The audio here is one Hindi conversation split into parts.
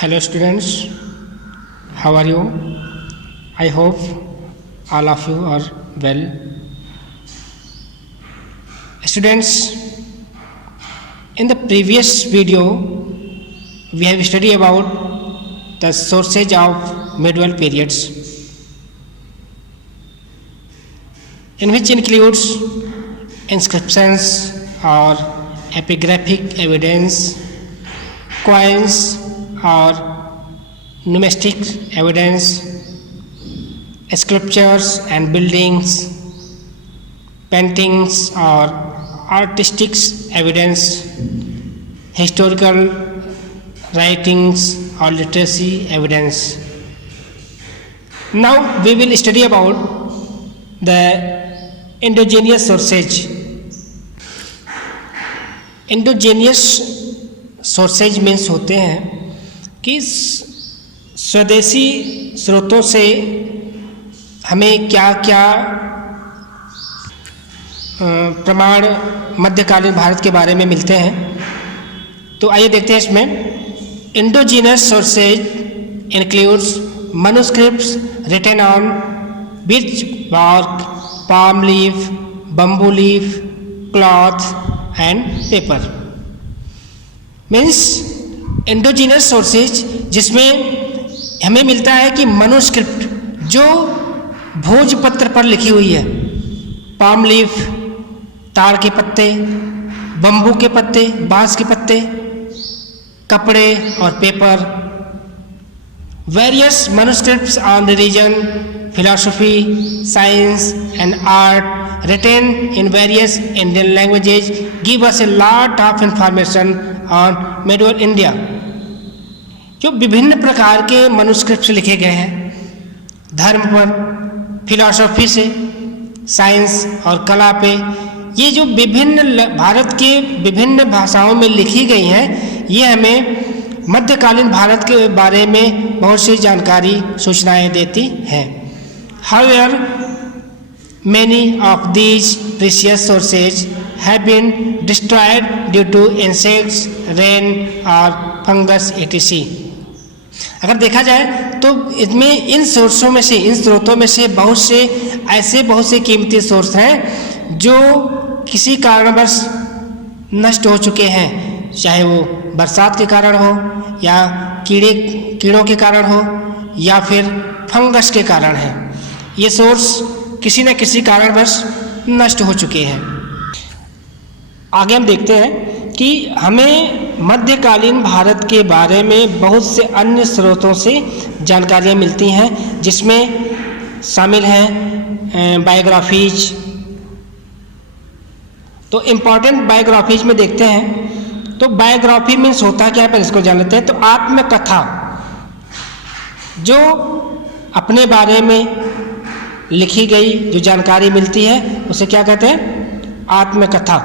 Hello students, how are you? I hope all of you are well. Students, in the previous video we have studied about the sources of medieval periods, in which includes inscriptions or epigraphic evidence, coins or numismatic evidence, sculptures and buildings, paintings or artistic evidence, historical writings or literacy evidence. Now we will study about the endogenous sources. Endogenous sources means होते हैं कि स्वदेशी स्रोतों से हमें क्या क्या प्रमाण मध्यकालीन भारत के बारे में मिलते हैं। तो आइए देखते हैं इसमें। Indigenous sources includes manuscripts written on birch bark, palm leaf, bamboo leaf, cloth and paper. Means endogenous sources जिसमें हमें मिलता है कि मनुस्क्रिप्ट जो भोजपत्र पर लिखी हुई है, पाम लीफ ताड़ के पत्ते, बम्बू के पत्ते, बांस के पत्ते, कपड़े और paper, various manuscripts on religion, philosophy, science and art written in various Indian languages give us a lot of information on medieval India. जो विभिन्न प्रकार के मनुस्क्रिप्ट्स लिखे गए हैं धर्म पर, फिलॉसफी से, साइंस और कला पे, ये जो विभिन्न भारत के विभिन्न भाषाओं में लिखी गई हैं, ये हमें मध्यकालीन भारत के बारे में बहुत सी जानकारी सूचनाएं देती हैं। However, many of these precious sources have been destroyed due to insects, rain or fungus etc. अगर देखा जाए तो इसमें इन सोर्सों में से, इन स्रोतों में से बहुत से कीमती सोर्स हैं जो किसी कारणवश नष्ट हो चुके हैं, चाहे वो बरसात के कारण हो या कीड़ों के कारण हो या फिर फंगस के कारण है। ये सोर्स किसी न किसी कारणवश नष्ट हो चुके हैं। आगे हम देखते हैं कि हमें मध्यकालीन भारत के बारे में बहुत से अन्य स्रोतों से जानकारियाँ मिलती हैं, जिसमें शामिल हैं बायोग्राफीज। तो इम्पॉर्टेंट बायोग्राफीज में देखते हैं तो बायोग्राफी मीन्स होता क्या है, पर इसको जान लेते हैं। तो आत्मकथा, जो अपने बारे में लिखी गई जो जानकारी मिलती है उसे क्या कहते हैं, आत्मकथा।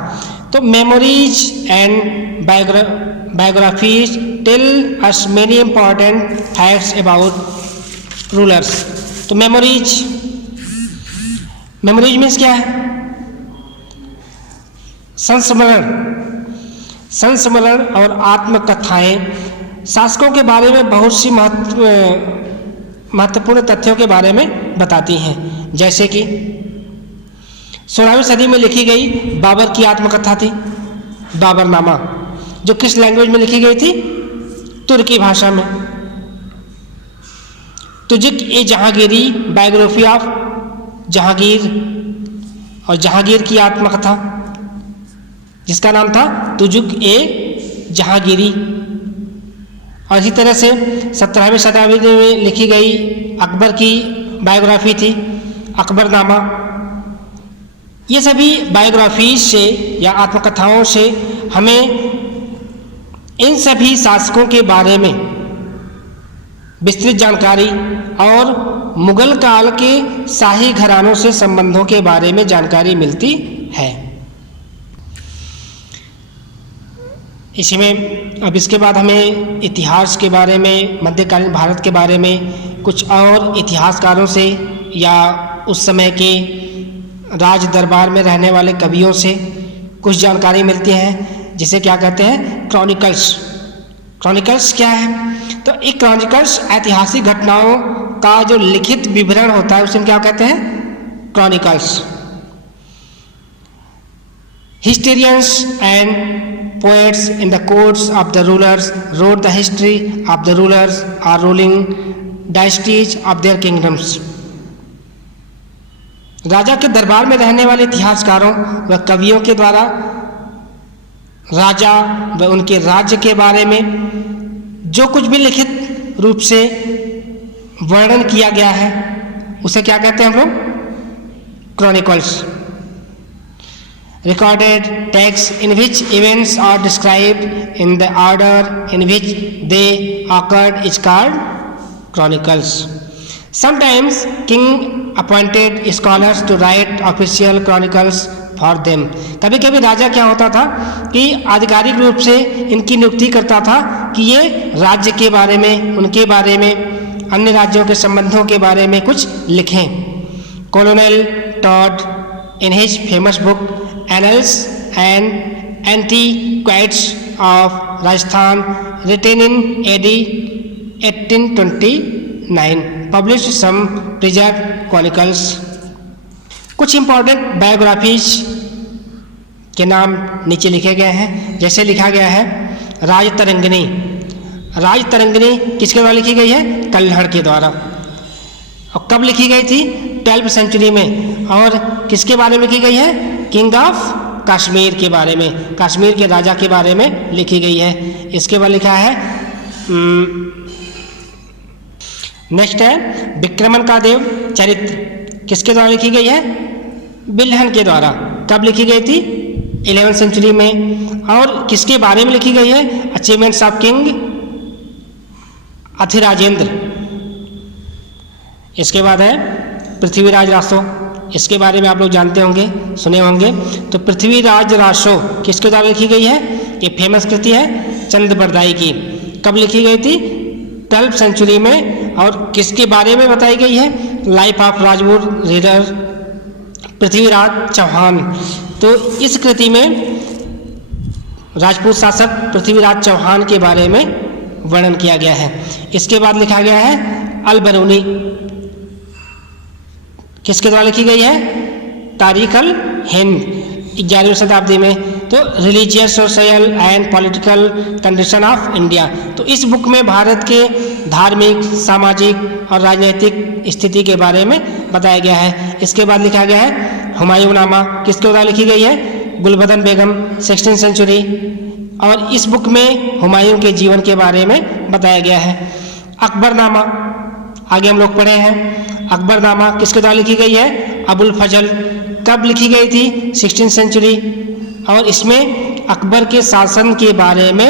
तो memories and biographies tell us many important facts about rulers. तो मेमोरीज मीन्स क्या है, संस्मरण और आत्मकथाएं शासकों के बारे में बहुत सी महत्वपूर्ण तथ्यों के बारे में बताती हैं। जैसे कि 16वीं सदी में लिखी गई बाबर की आत्मकथा थी, बाबरनामा, जो किस लैंग्वेज में लिखी गई थी, तुर्की भाषा में। तुजुक ए जहांगीरी, बायोग्राफी ऑफ जहांगीर, और जहांगीर की आत्मकथा जिसका नाम था तुजुक ए जहांगीरी। और इसी तरह से 17वीं शताब्दी में लिखी गई अकबर की बायोग्राफी थी, अकबरनामा। ये सभी बायोग्राफीज से या आत्मकथाओं से हमें इन सभी शासकों के बारे में विस्तृत जानकारी और मुगल काल के शाही घरानों से संबंधों के बारे में जानकारी मिलती है। इसी में अब इसके बाद हमें इतिहास के बारे में, मध्यकालीन भारत के बारे में कुछ और इतिहासकारों से या उस समय के राज दरबार में रहने वाले कवियों से कुछ जानकारी मिलती है, जिसे क्या कहते हैं, क्रॉनिकल्स। क्रॉनिकल्स क्या है, तो एक क्रॉनिकल्स ऐतिहासिक घटनाओं का जो लिखित विवरण होता है उसे हम क्या कहते हैं? Chronicles. Historians and poets in the courts of the rulers wrote the history of the rulers or ruling dynasties of their kingdoms. राजा के दरबार में रहने वाले इतिहासकारों व कवियों के द्वारा राजा व उनके राज्य के बारे में जो कुछ भी लिखित रूप से वर्णन किया गया है उसे क्या कहते हैं हम लोग? Chronicles. Recorded texts in which events are described in the order in which they occurred is called chronicles. Sometimes king appointed scholars to write official chronicles for them. कभी कभी राजा क्या होता था कि आधिकारिक रूप से इनकी नियुक्ति करता था कि ये राज्य के बारे में, उनके बारे में, अन्य राज्यों के संबंधों के बारे में कुछ लिखें। Colonel Todd in his famous book Annals and Antiquities of Rajasthan, written in AD 1829, published some preserved chronicles. कुछ इम्पोर्टेंट बायोग्राफीज के नाम नीचे लिखे गए हैं। जैसे लिखा गया है राजतरंगिणी। राजतरंगिणी किसके द्वारा लिखी गई है? कल्हड़ के द्वारा। और कब लिखी गई थी? 12वीं सेंचुरी में। और किसके बारे में लिखी गई है? किंग ऑफ कश्मीर के बारे में, कश्मीर के राजा के बारे में लिखी गई है। इसके बाद लिखा है नेक्स्ट है विक्रमन का देव चरित्र। किसके द्वारा लिखी गई है? बिल्हन के द्वारा। कब लिखी गई थी? 11वीं सेंचुरी में। और किसके बारे में लिखी गई है? Achievements of king Adhirajendra. इसके बाद है पृथ्वीराज रासो। इसके बारे में आप लोग जानते होंगे, सुने होंगे। तो पृथ्वीराज रासो किसके द्वारा लिखी गई है? ये फेमस कृति है चंद बरदाई की। कब लिखी गई थी? 12वीं सेंचुरी में। और किसके बारे में बताई गई है? Life of Rajput reader Prithviraj Chauhan. तो इस कृति में राजपूत शासक पृथ्वीराज चौहान के बारे में वर्णन किया गया है। इसके बाद लिखा गया है अल बरूनी। किसके द्वारा लिखी गई है? तारीख अल हिंद 11वीं शताब्दी में। तो religious social and political condition of India. तो इस बुक में भारत के धार्मिक, सामाजिक और राजनीतिक स्थिति के बारे में बताया गया है। इसके बाद लिखा गया है हुमायूंनामा। किसके द्वारा लिखी गई है? गुलबदन बेगम 16वीं सेंचुरी। और इस बुक में हुमायूं के जीवन के बारे में बताया गया है। अकबरनामा आगे हम लोग पढ़े हैं। अकबरनामा किसके द्वारा लिखी गई है? अबुल फजल। कब लिखी गई थी? 16वीं सेंचुरी। और इसमें अकबर के शासन के बारे में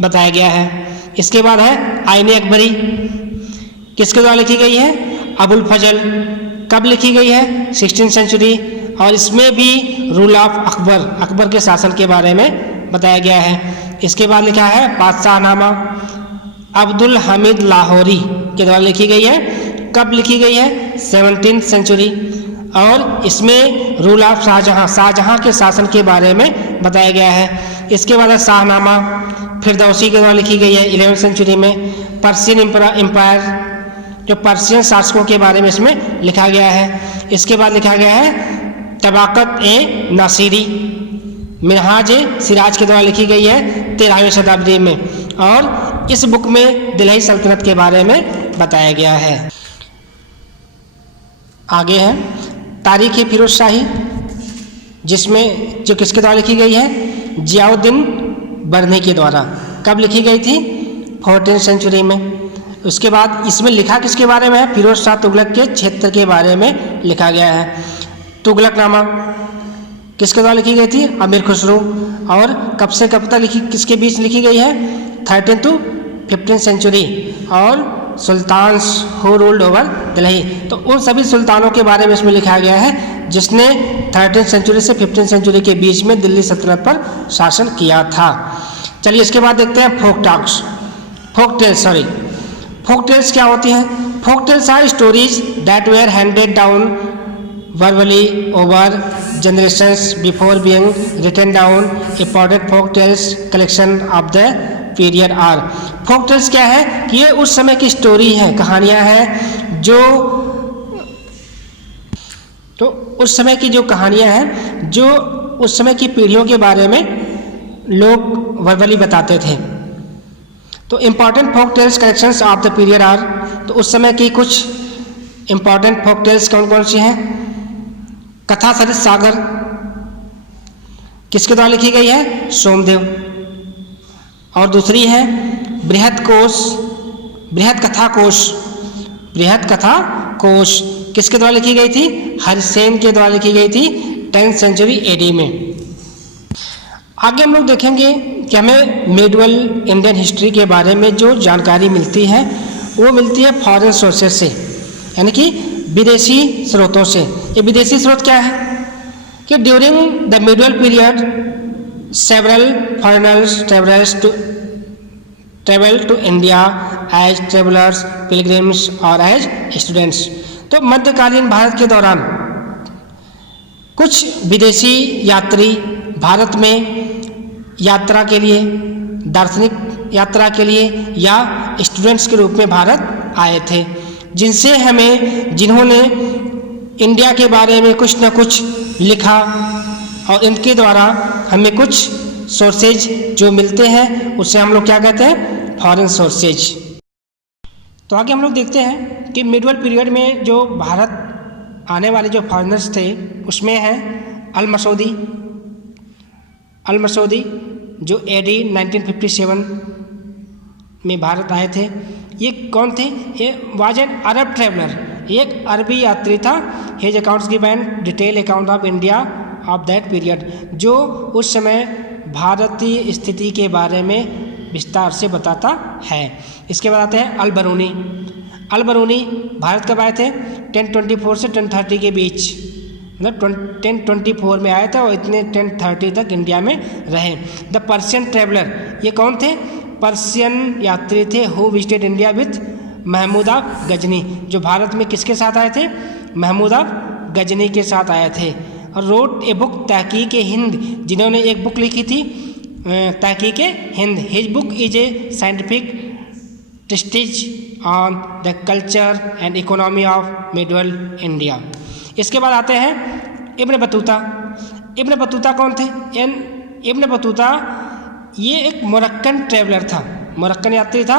बताया गया है। इसके बाद है आईने अकबरी। किसके द्वारा लिखी गई है? अबुल फजल। कब लिखी गई है? 16वीं सेंचुरी। और इसमें भी रूल ऑफ अकबर, अकबर के शासन के बारे में बताया गया है। इसके बाद लिखा है बादशाहनामा। अब्दुल हमीद लाहौरी के द्वारा लिखी गई है। कब लिखी गई है? 17वीं सेंचुरी। और इसमें रूल ऑफ शाहजहां, शाहजहां के शासन के बारे में बताया गया है। इसके बाद शाहनामा फिरदौसी के द्वारा लिखी गई है 11वीं सेंचुरी में। पर्शियन एम्पायर, जो पर्शियन शासकों के बारे में इसमें लिखा गया है। इसके बाद लिखा गया है तबाकत ए नासिरी, मिनहाज सिराज के द्वारा लिखी गई है 13वीं शताब्दी में। और इस बुक में दिल्ली सल्तनत के बारे में बताया गया है। आगे है तारीख़ फिरोज शाही, जिसमें जो किसके द्वारा लिखी गई है? जियाउद्दीन बरनी के द्वारा। कब लिखी गई थी? 14वीं सेंचुरी में। उसके बाद इसमें लिखा किसके बारे में है? फिरोज शाह तुगलक के क्षेत्र के बारे में लिखा गया है। तुगलकनामा किसके द्वारा लिखी गई थी? अमीर खुसरो। और कब से कब तक लिखी, किसके बीच लिखी गई है? 13th to 15th century. और sultans who ruled over Delhi, तो उन सभी सुल्तानों के बारे में इसमें लिखा गया है जिसने 13th सेंचुरी से 15th सेंचुरी के बीच में दिल्ली सल्तनत पर शासन किया था। चलिए इसके बाद देखते हैं फोक टॉक्स, फोक टेल्स क्या होती हैं? Folk tales are stories that were handed down verbally over generations before being written down. Important folk tales collection of the period are folk tales क्या है कि ये उस समय की स्टोरी है, कहानियाँ हैं जो तो उस समय की जो कहानियाँ हैं जो उस समय की पीढ़ियों के बारे में लोग वर्बली बताते थे। तो important folk tales collections of the period are, तो उस समय की कुछ इम्पॉर्टेंट फोक टेल्स कौन कौन सी हैं? कथा सरित सागर किसके द्वारा लिखी गई है? सोमदेव। और दूसरी है बृहत कथा कोश किसके द्वारा लिखी गई थी? हरिसेन के द्वारा लिखी गई थी 10th सेंचुरी एडी में। आगे हम लोग देखेंगे कि हमें मेडिवल इंडियन हिस्ट्री के बारे में जो जानकारी मिलती है वो मिलती है फॉरेन सोर्सेज से, यानी कि विदेशी स्रोतों से। ये विदेशी स्रोत क्या है कि during the medieval period several foreigners travel to India as travellers, pilgrims और एज स्टूडेंट्स। तो मध्यकालीन भारत के दौरान कुछ विदेशी यात्री भारत में यात्रा के लिए, दार्शनिक यात्रा के लिए या स्टूडेंट्स के रूप में भारत आए थे, जिन्होंने इंडिया के बारे में कुछ न कुछ लिखा और इनके द्वारा हमें कुछ सोर्सेज जो मिलते हैं उसे हम लोग क्या कहते हैं? Foreign sources. तो आगे हम लोग देखते हैं कि मिडवल पीरियड में जो भारत आने वाले जो फॉरेनर्स थे उसमें हैं अल मसूदी जो AD 1957 में भारत आए थे। ये कौन थे? ये वाज एन अरब ट्रेवलर, एक अरबी यात्री था। His accounts give an detail account of India of that period, जो उस समय भारतीय स्थिति के बारे में विस्तार से बताता है। इसके बाद आते हैं अल बरूनी भारत कब आए थे? 1024 से 1030 के बीच, मतलब 1024 में आए थे और इतने 1030 तक इंडिया में रहे। द पर्शियन ट्रेवलर, ये कौन थे? पर्शियन यात्री थे who visited India with Mahmud of Ghazni, जो भारत में किसके साथ आए थे? महमूद ऑफ गजनी के साथ आए थे। और रोट ए बुक तहकीक हिंद, जिन्होंने एक बुक लिखी थी Tahqiq Hind. His book is a scientific treatise on the culture and economy of medieval India. इसके बाद आते हैं इब्न बतूता कौन थे? इब्न बतूता ये एक मोरक्कन ट्रेवलर था, मोरक्कन यात्री था।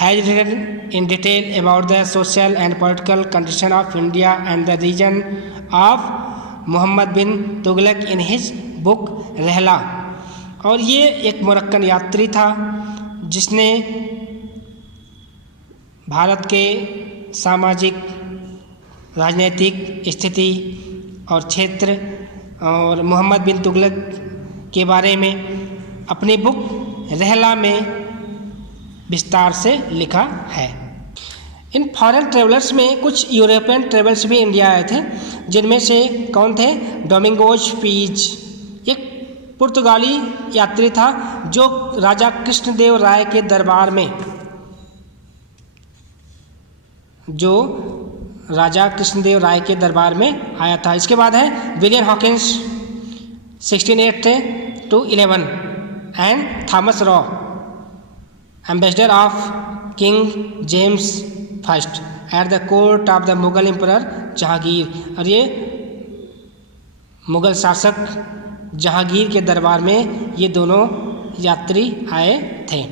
Has written in detail about the social and political condition of India and the region of Mohammad bin Tughlaq in his book Rihla. और ये एक मोरक्कन यात्री था जिसने भारत के सामाजिक राजनीतिक स्थिति और क्षेत्र और मोहम्मद बिन तुगलक के बारे में अपनी बुक रहला में विस्तार से लिखा है। इन फॉरेन ट्रेवलर्स में कुछ यूरोपियन ट्रेवलर्स भी इंडिया आए थे, जिनमें से कौन थे? डोमिंगोज पीज, एक पुर्तगाली यात्री था जो राजा कृष्णदेव राय के दरबार में आया था। इसके बाद है William Hawkins 1608 to 11 and Thomas raw ambassador of king James first at the court of the Mughal emperor Jahangir. और ये मुगल शासक जहांगीर के दरबार में ये दोनों यात्री आए थे।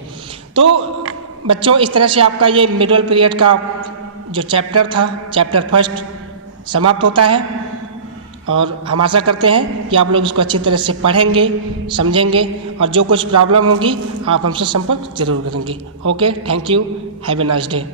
तो बच्चों, इस तरह से आपका ये मिडल पीरियड का जो चैप्टर था, चैप्टर फर्स्ट समाप्त होता है। और हम आशा करते हैं कि आप लोग इसको अच्छी तरह से पढ़ेंगे, समझेंगे और जो कुछ प्रॉब्लम होगी आप हमसे संपर्क जरूर करेंगे। Okay, thank you, have a nice day.